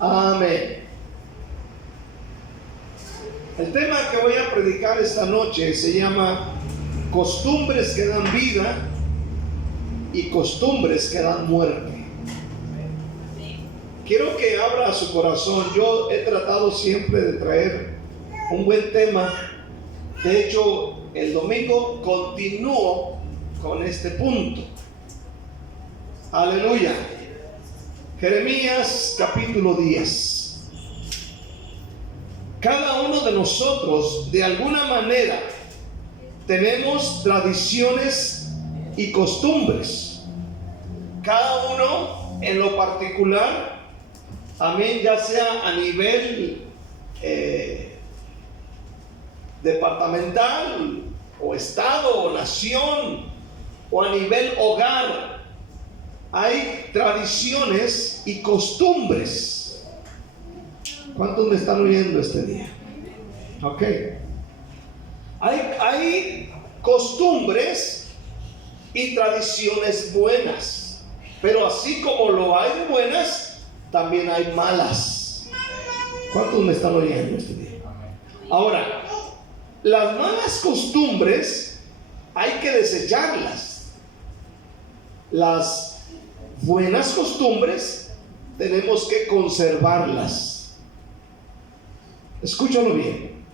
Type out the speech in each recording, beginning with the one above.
Amén. El tema que voy a predicar esta noche se llama costumbres que dan vida y costumbres que dan muerte. Quiero que abra su corazón. Yo he tratado siempre de traer un buen tema. De hecho, el domingo continúo con este punto. Aleluya. Jeremías capítulo 10. Cada uno de nosotros, de alguna manera, tenemos tradiciones y costumbres. Cada uno en lo particular, amén, ya sea a nivel departamental o estado o nación o a nivel hogar, hay tradiciones y costumbres. ¿Cuántos me están oyendo este día? Ok. Hay costumbres y tradiciones buenas, pero así como lo hay de buenas, también hay malas. ¿Cuántos me están oyendo este día? Ahora, las malas costumbres hay que desecharlas. Las buenas costumbres tenemos que conservarlas. Escúchalo bien.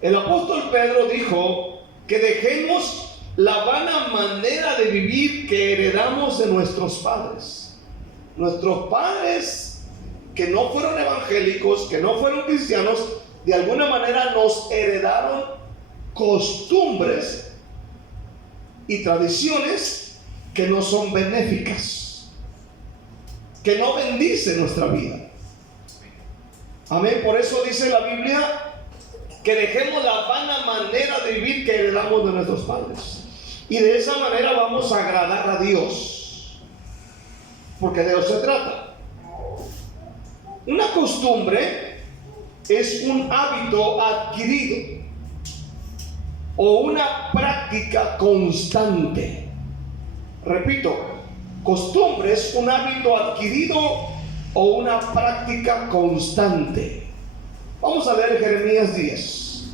El apóstol Pedro dijo que dejemos la vana manera de vivir que heredamos de nuestros padres. Nuestros padres que no fueron evangélicos, que no fueron cristianos, de alguna manera nos heredaron costumbres y tradiciones que no son benéficas, que no bendicen nuestra vida. Amén. Por eso dice la Biblia que dejemos la vana manera de vivir que heredamos de nuestros padres, y de esa manera vamos a agradar a Dios, porque de eso se trata. Una costumbre es un hábito adquirido o una práctica constante. Repito, costumbre es un hábito adquirido o una práctica constante. Vamos a leer Jeremías 10.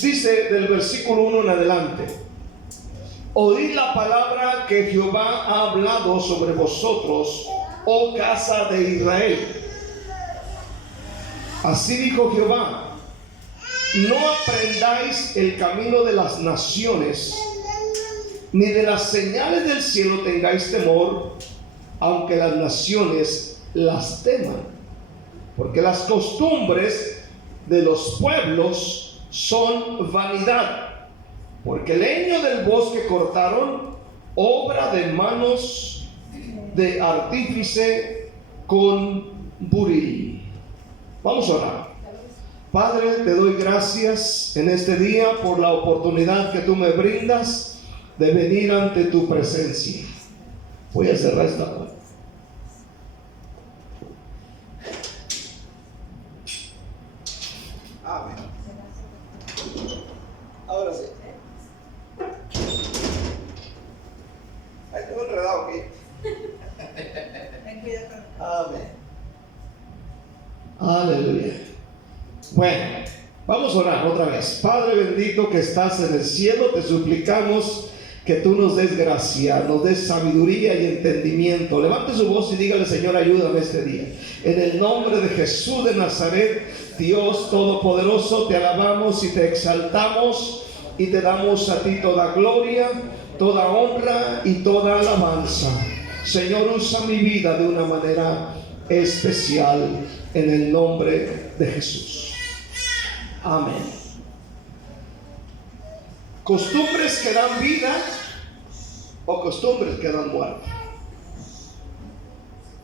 Dice del versículo 1 en adelante: oíd la palabra que Jehová ha hablado sobre vosotros, oh casa de Israel. Así dijo Jehová: no aprendáis el camino de las naciones, ni de las señales del cielo tengáis temor, aunque las naciones las teman, porque las costumbres de los pueblos son vanidad, porque el leño del bosque cortaron, obra de manos de artífice con buril. Vamos a orar. Padre, te doy gracias en este día por la oportunidad que tú me brindas de venir ante tu presencia. Voy a cerrar esta puerta. Amén. Ahora sí. Ahí tengo enredado aquí. Amén. Aleluya. Bueno, vamos a orar otra vez. Padre bendito que estás en el cielo, te suplicamos que tú nos des gracia, nos des sabiduría y entendimiento. Levante su voz y dígale: Señor, ayúdame este día. En el nombre de Jesús de Nazaret, Dios Todopoderoso, te alabamos y te exaltamos y te damos a ti toda gloria, toda honra y toda alabanza. Señor, usa mi vida de una manera especial en el nombre de Jesús. Amén. Costumbres que dan vida o costumbres que dan muerte.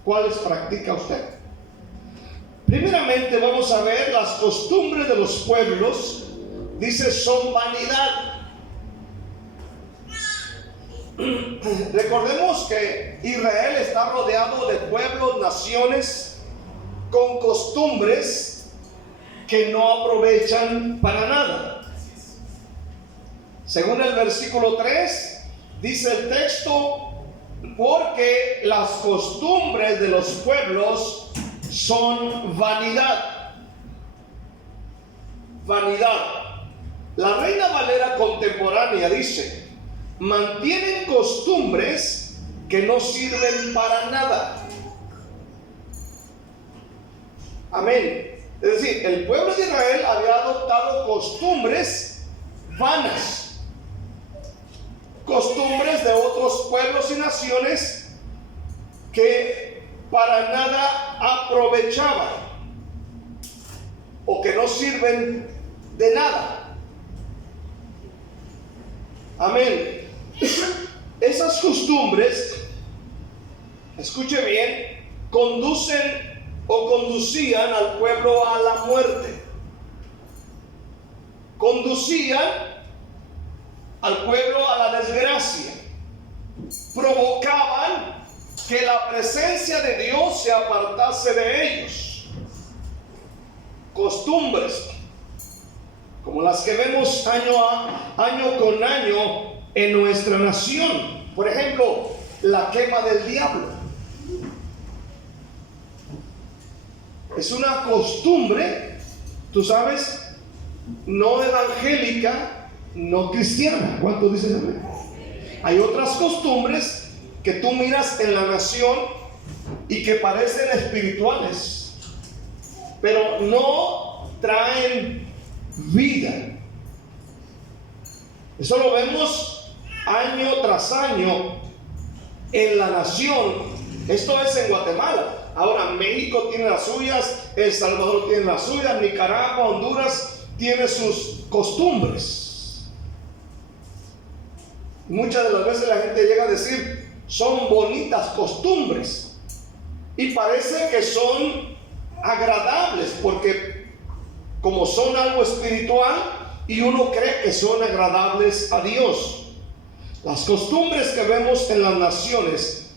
¿Cuáles practica usted? Primeramente vamos a ver las costumbres de los pueblos. Dice, son vanidad. Recordemos que Israel está rodeado de pueblos, naciones con costumbres que no aprovechan para nada. Según el versículo 3, dice el texto: porque las costumbres de los pueblos son vanidad. Vanidad. La Reina Valera contemporánea dice: mantienen costumbres que no sirven para nada. Amén. Es decir, el pueblo de Israel había adoptado costumbres vanas, costumbres de otros pueblos y naciones que para nada aprovechaban o que no sirven de nada. Amén. Esas costumbres, escuche bien, conducen o conducían al pueblo a la muerte. Conducían al pueblo a la desgracia. Provocaban que la presencia de Dios se apartase de ellos. Costumbres como las que vemos año con año en nuestra nación. Por ejemplo, la quema del diablo. Es una costumbre, tú sabes, no evangélica, no cristiana. ¿Cuánto dicen amén? Hay otras costumbres que tú miras en la nación y que parecen espirituales, pero no traen vida. Eso lo vemos año tras año en la nación. Esto es en Guatemala. Ahora México tiene las suyas, El Salvador tiene las suyas, Nicaragua, Honduras tiene sus costumbres. Muchas de las veces la gente llega a decir: son bonitas costumbres, y parece que son agradables porque como son algo espiritual, y uno cree que son agradables a Dios. Las costumbres que vemos en las naciones,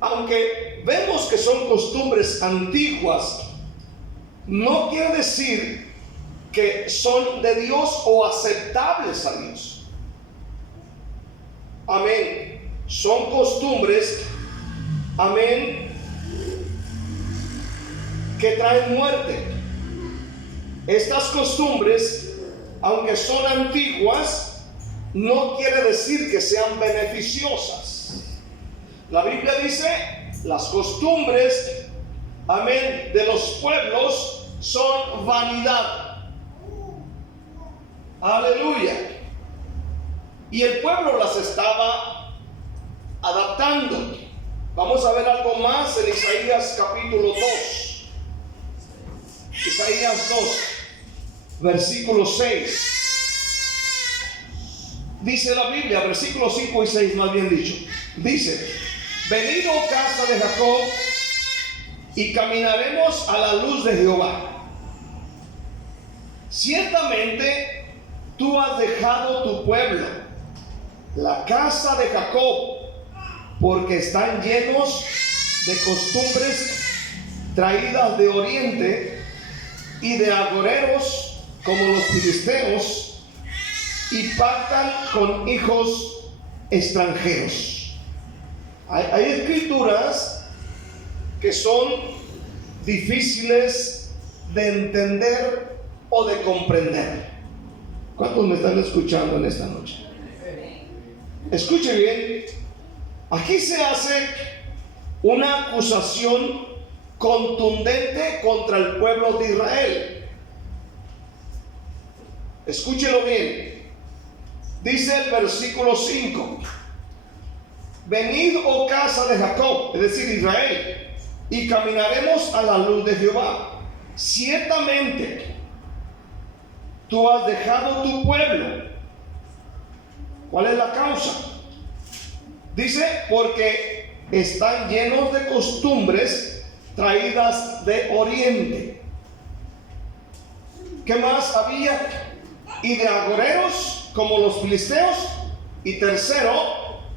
aunque vemos que son costumbres antiguas, no quiere decir que son de Dios o aceptables a Dios. Amén. Son costumbres, amén, que traen muerte. Estas costumbres, aunque son antiguas, no quiere decir que sean beneficiosas. La Biblia dice: las costumbres, amén, de los pueblos son vanidad. Aleluya. Y el pueblo las estaba adaptando. Vamos a ver algo más en Isaías capítulo 2. Isaías 2, versículo 6. Dice la Biblia, versículos 5 y 6 más bien dicho. Dice: venid, oh casa de Jacob, y caminaremos a la luz de Jehová. Ciertamente tú has dejado tu pueblo, la casa de Jacob, porque están llenos de costumbres traídas de oriente y de agoreros como los filisteos, y pactan con hijos extranjeros. Hay escrituras que son difíciles de entender o de comprender. ¿Cuántos me están escuchando en esta noche? Escuche bien. Aquí se hace una acusación contundente contra el pueblo de Israel. Escúchelo bien. Dice el versículo 5: venid, oh casa de Jacob, es decir, Israel, y caminaremos a la luz de Jehová. Ciertamente tú has dejado tu pueblo. ¿Cuál es la causa? Dice: porque están llenos de costumbres traídas de oriente. ¿Qué más había? Y de agoreros como los filisteos. Y tercero,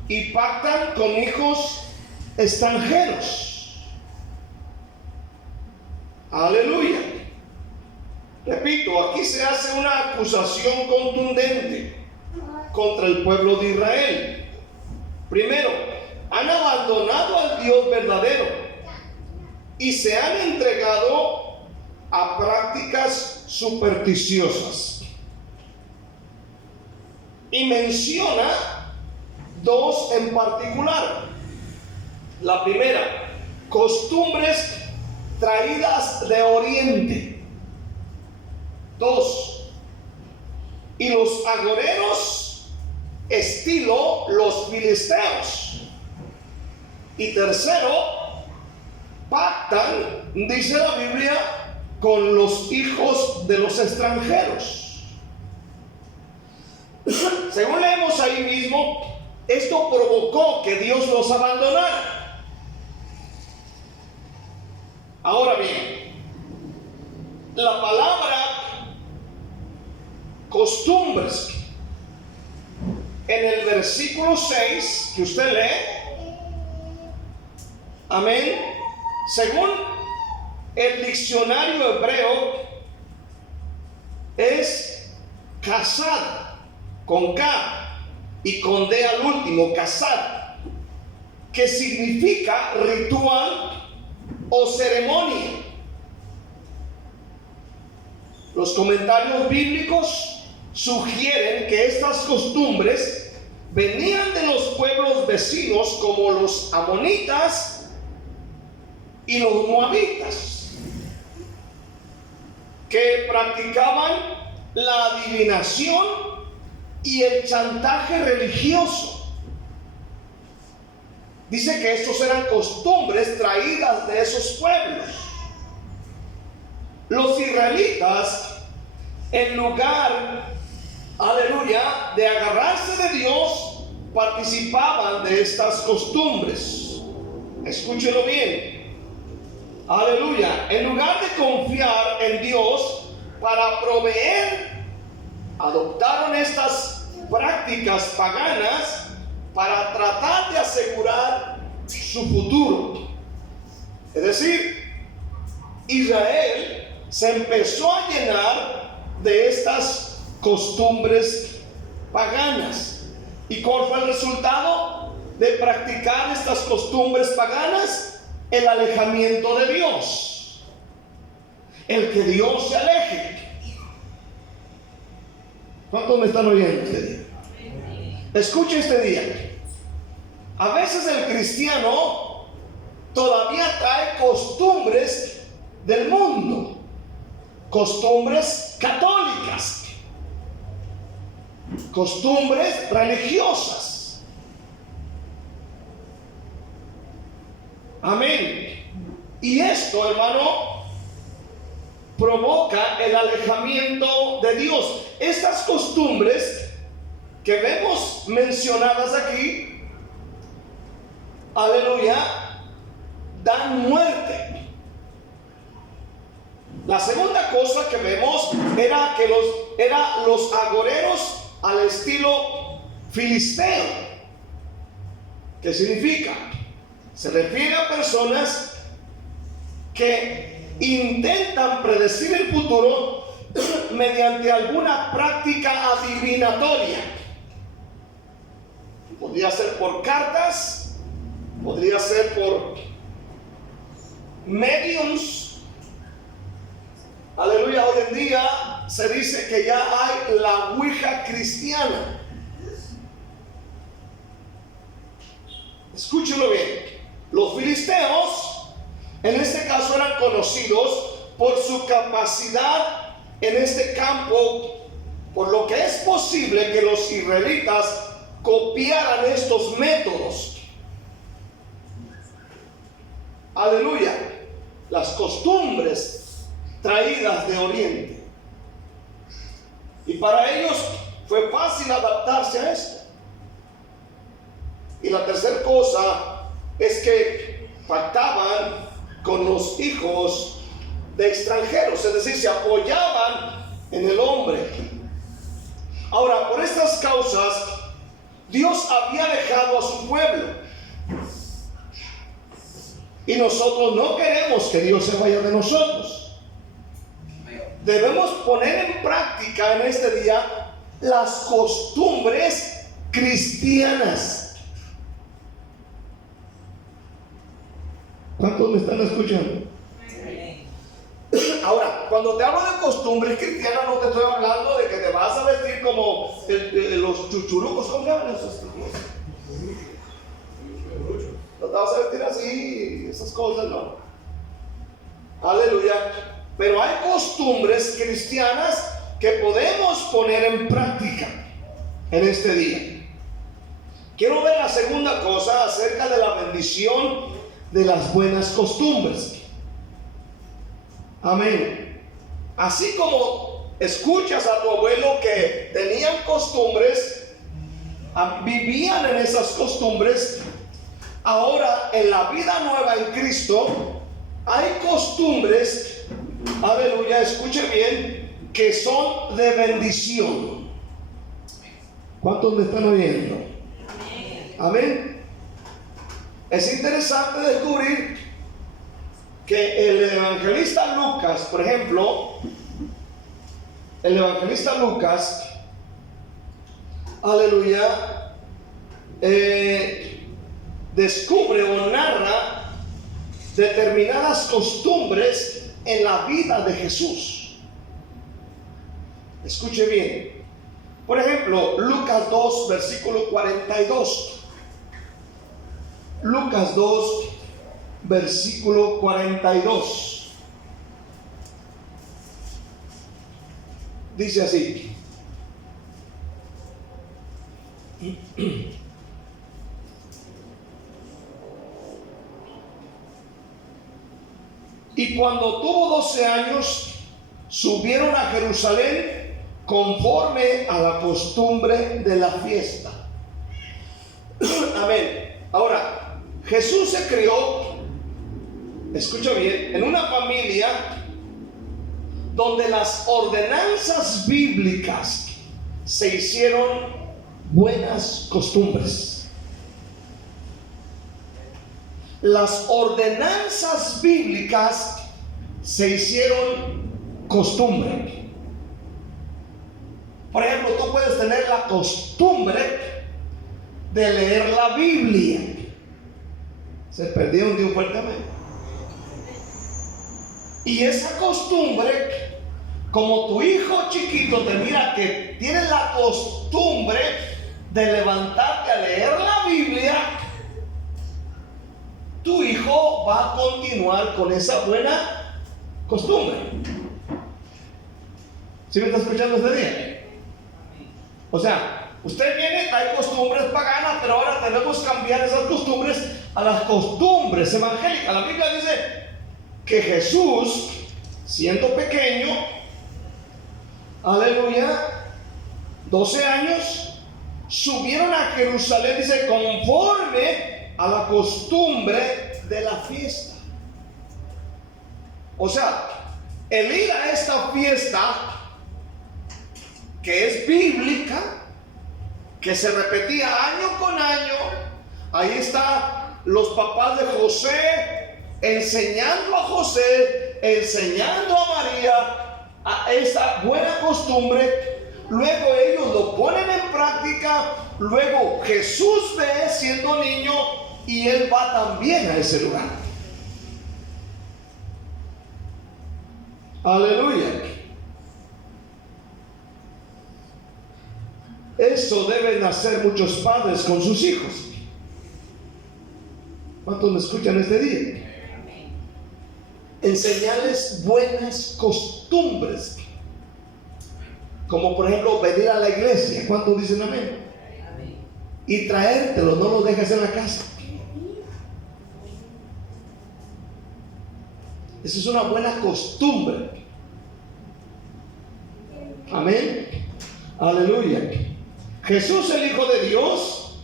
y pactan con hijos extranjeros. Aleluya. Repito, aquí se hace una acusación contundente contra el pueblo de Israel. Primero, han abandonado al Dios verdadero. y se han entregado a prácticas supersticiosas. Y menciona dos en particular. La primera, costumbres traídas de Oriente. Dos, y los agoreros estilo los filisteos. Y tercero, pactan, dice la Biblia, con los hijos de los extranjeros. Según leemos ahí mismo, esto provocó que Dios los abandonara. Ahora bien, la palabra costumbres en el versículo 6 que usted lee, amén, según el diccionario hebreo, es casar con K y con D al último, casar, que significa ritual o ceremonia. Los comentarios bíblicos sugieren que estas costumbres venían de los pueblos vecinos como los amonitas y los moabitas, que practicaban la adivinación y el chantaje religioso. Dice que estos eran costumbres traídas de esos pueblos. Los israelitas, en lugar, aleluya, de agarrarse de Dios, participaban de estas costumbres. Escúchelo bien. Aleluya. En lugar de confiar en Dios para proveer, adoptaron estas prácticas paganas para tratar de asegurar su futuro. Es decir, Israel se empezó a llenar de estas costumbres paganas. ¿Y cuál fue el resultado de practicar estas costumbres paganas? El alejamiento de Dios. El que Dios se aleje. ¿Cuántos me están oyendo este día? Escuche este día. A veces el cristiano todavía trae costumbres del mundo, costumbres católicas, costumbres religiosas. Amén. Y esto, hermano, provoca el alejamiento de Dios. Estas costumbres que vemos mencionadas aquí, aleluya, dan muerte. La segunda cosa que vemos era que los agoreros al estilo filisteo. ¿Qué significa? Se refiere a personas que intentan predecir el futuro mediante alguna práctica adivinatoria. Podría ser por cartas, podría ser por mediums. Aleluya, hoy en día se dice que ya hay la ouija cristiana. Escúchelo bien. Los filisteos, en este caso, eran conocidos por su capacidad en este campo, por lo que es posible que los israelitas copiaran estos métodos. Aleluya. Las costumbres traídas de Oriente. Y para ellos fue fácil adaptarse a esto. Y la tercera cosa es que pactaban con los hijos de extranjeros, es decir, se apoyaban en el hombre. Ahora, por estas causas, Dios había dejado a su pueblo. Y nosotros no queremos que Dios se vaya de nosotros. Debemos poner en práctica en este día las costumbres cristianas. ¿Cuántos me están escuchando? cuando te hablo de costumbres cristianas, no te estoy hablando de que te vas a vestir como los chuchurucos. ¿Cómo se llaman esos cosas? No te vas a vestir así, esas cosas, no. Aleluya. Pero hay costumbres cristianas que podemos poner en práctica en este día. Quiero ver la segunda cosa acerca de la bendición de las buenas costumbres. Amén. Así como escuchas a tu abuelo que tenían costumbres, vivían en esas costumbres, ahora en la vida nueva en Cristo hay costumbres, aleluya, escuche bien, que son de bendición. ¿Cuántos me están oyendo? Amén. Es interesante descubrir que el evangelista Lucas, por ejemplo, el evangelista Lucas, aleluya, descubre o narra determinadas costumbres en la vida de Jesús. Escuche bien. Por ejemplo, Lucas 2, versículo 42. Lucas 2, versículo 42. Dice así. Y cuando tuvo 12 años, subieron a Jerusalén conforme a la costumbre de la fiesta. Amén. Ahora, Jesús se crió, escucha bien, en una familia donde las ordenanzas bíblicas se hicieron buenas costumbres. Las ordenanzas bíblicas se hicieron costumbre. Por ejemplo, tú puedes tener la costumbre de leer la Biblia. Se perdió un día fuertemente. Y esa costumbre, como tu hijo chiquito te mira que tienes la costumbre de levantarte a leer la Biblia, tu hijo va a continuar con esa buena costumbre. ¿Sí me está escuchando este día? O sea, usted viene, trae costumbres paganas, pero ahora debemos cambiar esas costumbres a las costumbres evangélicas. La Biblia dice que Jesús, siendo pequeño, aleluya, 12 años, subieron a Jerusalén, dice, conforme a la costumbre de la fiesta. O sea, el ir a esta fiesta, que es bíblica, que se repetía año con año, ahí está los papás de José enseñando a José, enseñando a María a esa buena costumbre. Luego ellos lo ponen en práctica. Luego Jesús ve siendo niño y él va también a ese lugar. Aleluya. Eso deben hacer muchos padres con sus hijos. ¿Cuántos me escuchan este día? Enseñarles buenas costumbres, como por ejemplo venir a la iglesia. ¿Cuántos dicen amén? Y traértelo, no lo dejes en la casa. Esa es una buena costumbre. Amén. Aleluya. Jesús, el Hijo de Dios,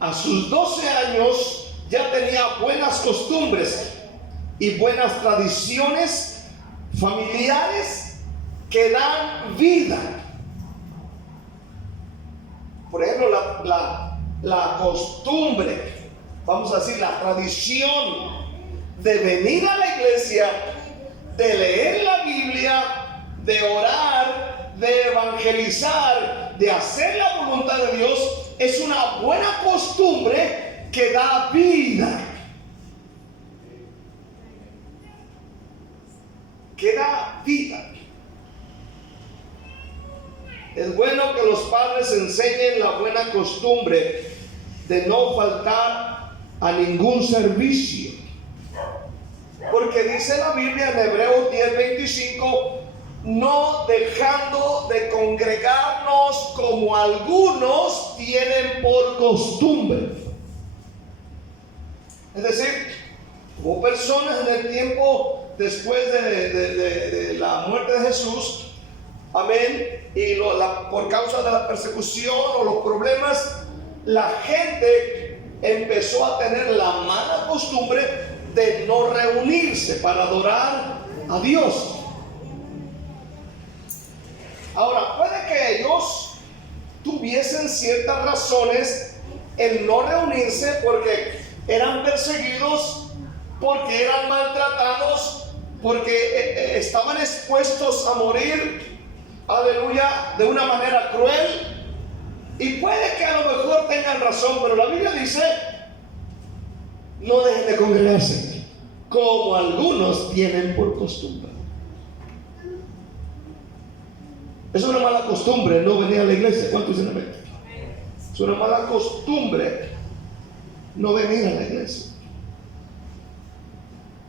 a sus 12 años ya tenía buenas costumbres y buenas tradiciones familiares que dan vida. Por ejemplo, la costumbre, vamos a decir, la tradición de venir a la iglesia, de leer la Biblia, de orar, de evangelizar, de hacer la voluntad de Dios, es una buena costumbre que da vida. Que da vida. Es bueno que los padres enseñen la buena costumbre de no faltar a ningún servicio. Porque dice la Biblia en Hebreos 10:25, no dejando de congregarnos como algunos tienen por costumbre. Es decir, hubo personas en el tiempo después de la muerte de Jesús, amén, y por causa de la persecución o los problemas, la gente empezó a tener la mala costumbre de no reunirse para adorar a Dios. Ahora, puede que ellos tuviesen ciertas razones en no reunirse porque eran perseguidos, porque eran maltratados, porque estaban expuestos a morir, aleluya, de una manera cruel. Y puede que a lo mejor tengan razón, pero la Biblia dice, no dejen de congregarse, como algunos tienen por costumbre. Es una mala costumbre no venir a la iglesia. ¿Cuántos dicen amén? Es una mala costumbre no venir a la iglesia.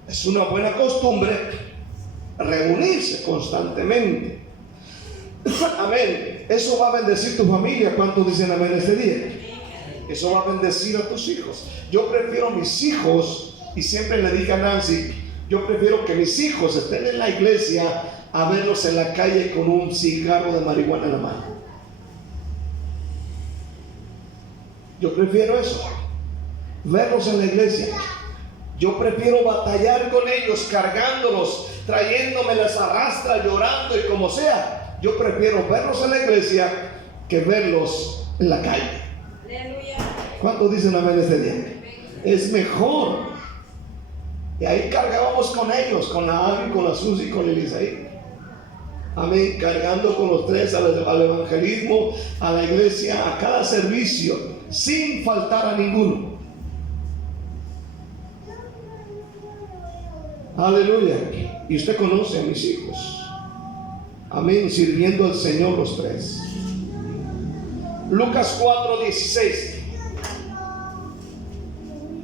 Es una buena costumbre reunirse constantemente. Amén. Eso va a bendecir tu familia. ¿Cuántos dicen amén este día? Eso va a bendecir a tus hijos. Yo prefiero a mis hijos, y siempre le dije a Nancy, yo prefiero que mis hijos estén en la iglesia a verlos en la calle con un cigarro de marihuana en la mano. Yo prefiero eso, verlos en la iglesia. Yo prefiero batallar con ellos, cargándolos, trayéndome las arrastra, llorando y como sea. Yo prefiero verlos en la iglesia que verlos en la calle. Aleluya. ¿Cuántos dicen amén este día? Es mejor. Y ahí cargábamos con ellos, con la Abby, con la Susi, con Elisaí. Amén, cargando con los tres al evangelismo, a la iglesia, a cada servicio, sin faltar a ninguno. Aleluya. Y usted conoce a mis hijos. Amén, sirviendo al Señor los tres. Lucas 4:16.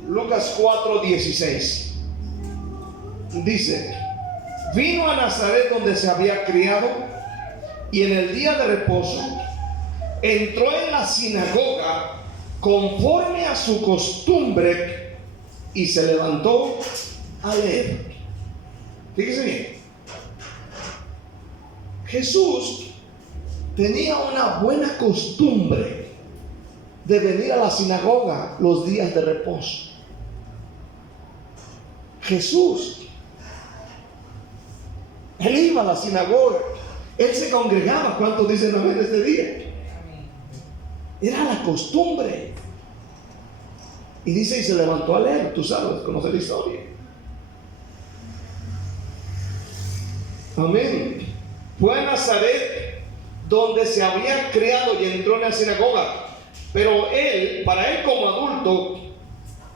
Lucas 4:16. Dice, vino a Nazaret donde se había criado, y en el día de reposo entró en la sinagoga conforme a su costumbre y se levantó a leer. Fíjese bien, Jesús tenía una buena costumbre de venir a la sinagoga los días de reposo. Jesús, él iba a la sinagoga, él se congregaba. ¿Cuántos dicen amén este día? Era la costumbre. Y dice, y se levantó a leer. Tú sabes, conoces la historia. Amén. Fue a Nazaret donde se había criado y entró en la sinagoga. Pero para él como adulto,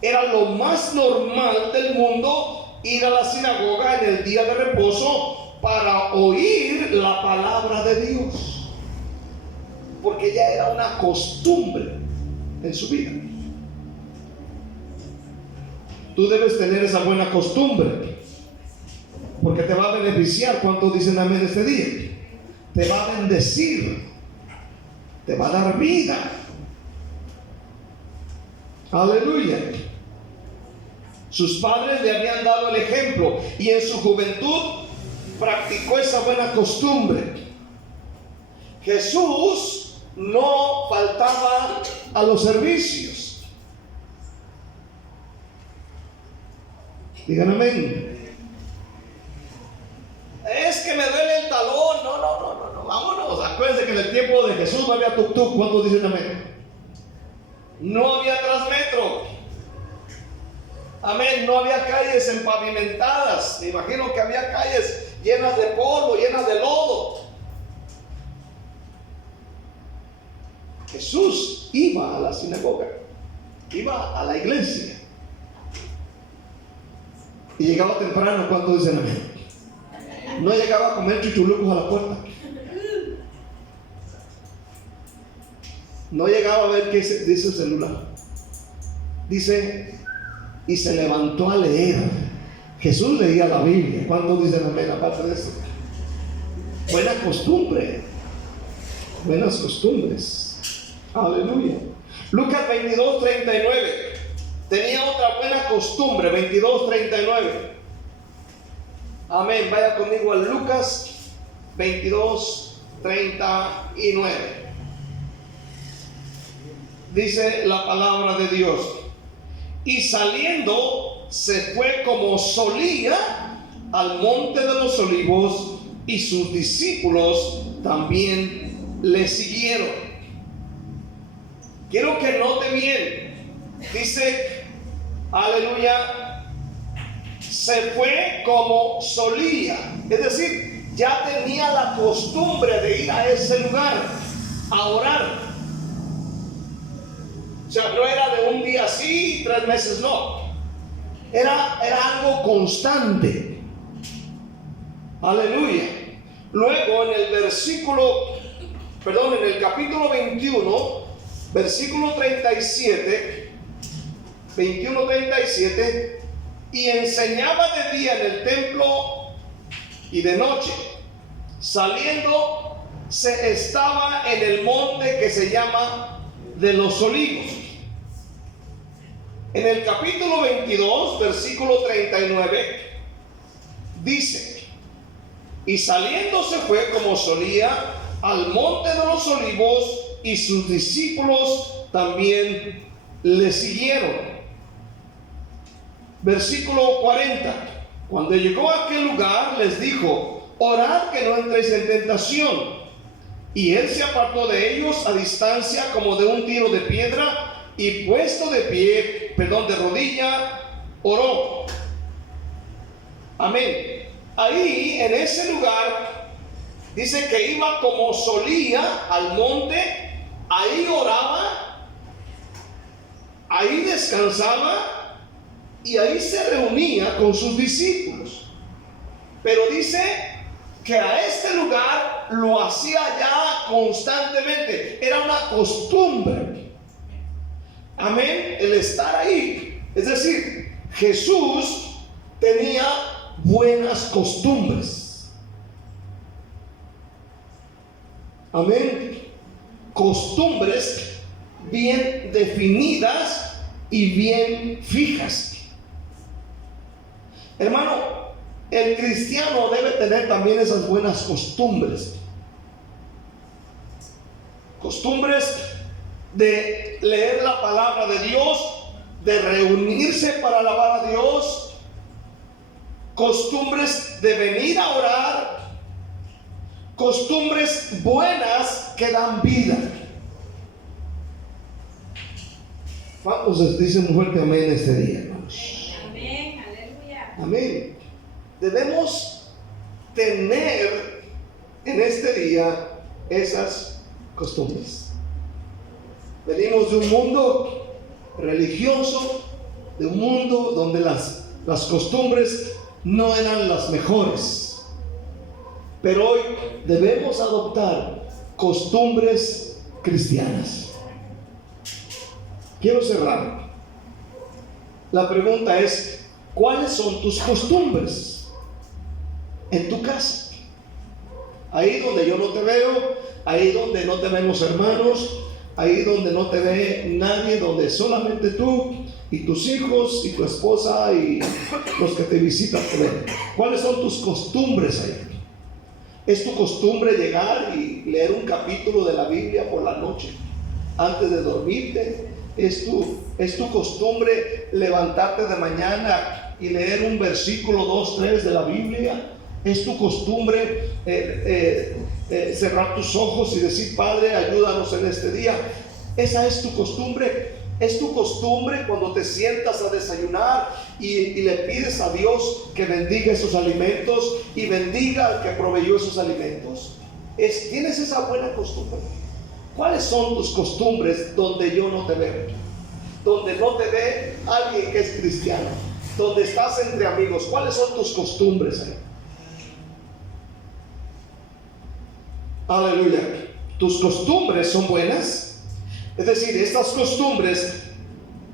era lo más normal del mundo ir a la sinagoga en el día de reposo para oír la palabra de Dios, porque ya era una costumbre en su vida. Tú debes tener esa buena costumbre, porque te va a beneficiar. ¿Cuántos dicen amén este día? Te va a bendecir, te va a dar vida. Aleluya. Sus padres le habían dado el ejemplo y en su juventud practicó esa buena costumbre. Jesús no faltaba a los servicios. Digan amén. Es que me duele el talón. No, vámonos. Acuérdense que en el tiempo de Jesús no había tuk-tuk. ¿Cuántos dicen amén? No había Transmetro. Amén, no había calles empavimentadas. Me imagino que había calles llenas de polvo, llenas de lodo. Jesús iba a la sinagoga, iba a la iglesia y llegaba temprano. ¿Cuánto dicen amén? No llegaba a comer chuchulucos a la puerta. No llegaba a ver qué dice el celular. Dice, y se levantó a leer. Jesús leía la Biblia. ¿Cuántos dicen amén aparte de eso? Buena costumbre. Buenas costumbres. Aleluya. Lucas 22:39. Tenía otra buena costumbre. 22:39. Amén. Vaya conmigo a Lucas 22:39. Dice la palabra de Dios. Y saliendo se fue como solía al monte de los olivos, y sus discípulos también le siguieron. Quiero que note bien. Dice, aleluya, se fue como solía. Es decir, ya tenía la costumbre de ir a ese lugar a orar. O sea, no era de un día sí, 3 meses no. Era algo constante. Aleluya. Luego en el capítulo 21, versículo 37, 21-37, y enseñaba de día en el templo y de noche. Saliendo, se estaba en el monte que se llama de los Olivos. En el capítulo 22, versículo 39, dice, y saliendo se fue como solía al monte de los Olivos, y sus discípulos también le siguieron. Versículo 40, cuando llegó a aquel lugar les dijo, orad que no entréis en tentación. Y él se apartó de ellos a distancia como de un tiro de piedra, y puesto de rodilla, oró. Amén. Ahí, en ese lugar, dice que iba como solía al monte, ahí oraba, ahí descansaba, y ahí se reunía con sus discípulos. Pero dice que a este lugar lo hacía ya constantemente. Era una costumbre. Amén. El estar ahí. Es decir, Jesús tenía buenas costumbres. Amén. Costumbres bien definidas y bien fijas. Hermano, el cristiano debe tener también esas buenas costumbres. Costumbres de leer la palabra de Dios, de reunirse para alabar a Dios, costumbres de venir a orar, costumbres buenas que dan vida. ¿Cuántos dicen fuerte amén este día, hermanos? Amén, aleluya. Amén. Debemos tener en este día esas costumbres. Venimos de un mundo religioso, de un mundo donde las costumbres no eran las mejores. Pero hoy debemos adoptar costumbres cristianas. Quiero cerrar. La pregunta es, ¿cuáles son tus costumbres en tu casa? Ahí donde yo no te veo, ahí donde no te ven los hermanos, ahí donde no te ve nadie, donde solamente tú y tus hijos y tu esposa y los que te visitan te ven. ¿Cuáles son tus costumbres ahí? ¿Es tu costumbre llegar y leer un capítulo de la Biblia por la noche antes de dormirte? ¿Es tu costumbre levantarte de mañana y leer un versículo 2, 3 de la Biblia? ¿Es tu costumbre cerrar tus ojos y decir, Padre, ayúdanos en este día? Esa es tu costumbre. Es tu costumbre cuando te sientas a desayunar y le pides a Dios que bendiga esos alimentos y bendiga al que proveyó esos alimentos. ¿Tienes esa buena costumbre? ¿Cuáles son tus costumbres donde yo no te veo? Donde no te ve alguien que es cristiano, donde estás entre amigos. ¿Cuáles son tus costumbres ahí? Aleluya. ¿Tus costumbres son buenas? Es decir, estas costumbres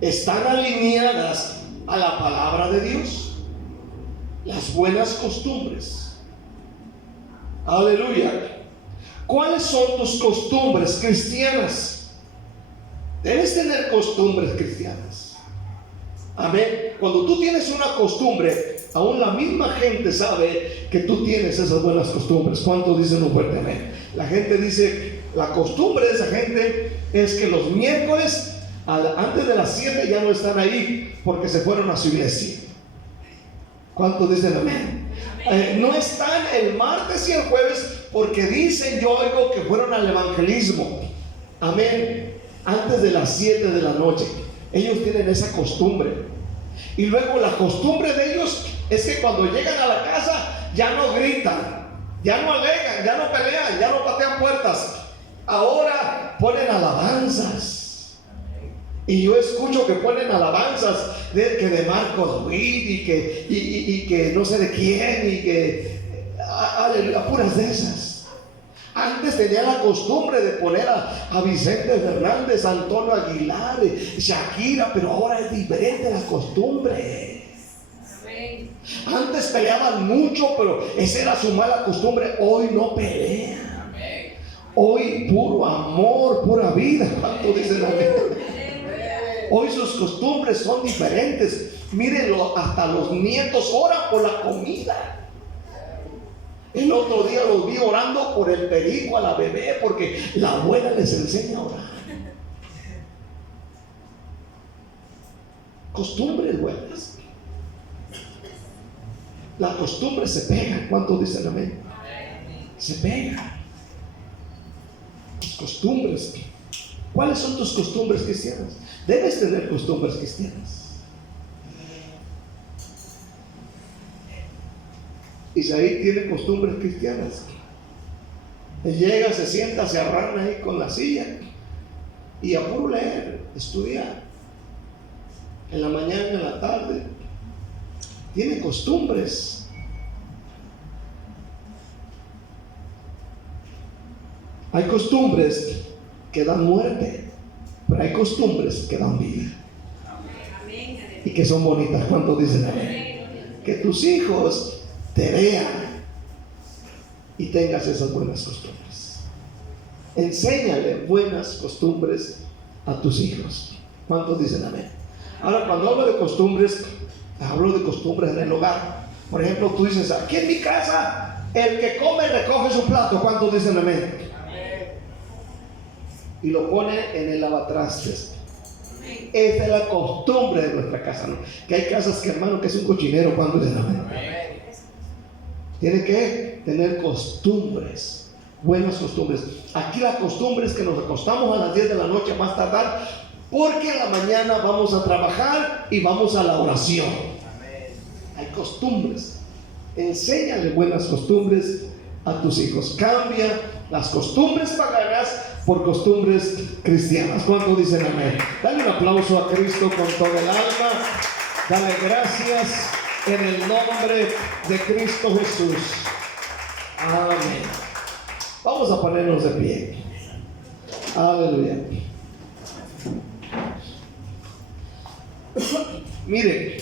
están alineadas a la palabra de Dios. Las buenas costumbres. Aleluya. ¿Cuáles son tus costumbres cristianas? Debes tener costumbres cristianas. Amén. Cuando tú tienes una costumbre, aún la misma gente sabe que tú tienes esas buenas costumbres. ¿Cuántos dicen un fuerte amén? La gente dice, la costumbre de esa gente es que los miércoles antes de las 7 ya no están ahí porque se fueron a su iglesia. ¿Cuántos dicen amén? No están el martes y el jueves porque dicen, yo oigo que fueron al evangelismo. Amén. Antes de las 7 de la noche. Ellos tienen esa costumbre. Y luego la costumbre de ellos es que cuando llegan a la casa ya no gritan, ya no alegan, ya no pelean, ya no patean puertas. Ahora ponen alabanzas. Y yo escucho que ponen alabanzas de Marcos Witt y que no sé de quién y que aleluya, puras de esas. Antes tenía la costumbre de poner a Vicente Fernández, Antonio Aguilar, Shakira, pero ahora es diferente la costumbre. Antes peleaban mucho, pero esa era su mala costumbre. Hoy no pelean. Hoy puro amor, pura vida. ¿Cuánto dicen amén? Hoy sus costumbres son diferentes. Mírenlo, hasta los nietos oran por la comida. El otro día los vi orando por el perico a la bebé porque la abuela les enseña a orar. Costumbres buenas. La costumbre se pega. ¿Cuántos dicen amén? Se pega. Tus costumbres. ¿Cuáles son tus costumbres cristianas? Debes tener costumbres cristianas. Isaí tiene costumbres cristianas. Él llega, se sienta, se arrana ahí con la silla y a puro leer, estudiar. En la mañana, en la tarde. Tiene costumbres. Hay costumbres que dan muerte, pero hay costumbres que dan vida. Y que son bonitas. ¿Cuántos dicen amén? Que tus hijos te vean y tengas esas buenas costumbres. Enséñale buenas costumbres a tus hijos. ¿Cuántos dicen amén? Ahora, cuando hablo de costumbres en el hogar. Por ejemplo, tú dices, aquí en mi casa el que come recoge su plato. ¿Cuántos dicen amén? Y lo pone en el lavatrastes. Esa es la costumbre de nuestra casa, ¿no? Que hay casas que, hermano, que es un cochinero. ¿Cuántos dicen amén? Tiene que tener costumbres, buenas costumbres. Aquí la costumbre es que nos acostamos a las 10 de la noche más tardar, porque en la mañana vamos a trabajar y vamos a la oración. Hay costumbres. Enséñale buenas costumbres a tus hijos. Cambia las costumbres paganas por costumbres cristianas. ¿Cuántos dicen amén? Dale un aplauso a Cristo con todo el alma. Dale gracias en el nombre de Cristo Jesús. Amén. Vamos a ponernos de pie. Aleluya. Miren,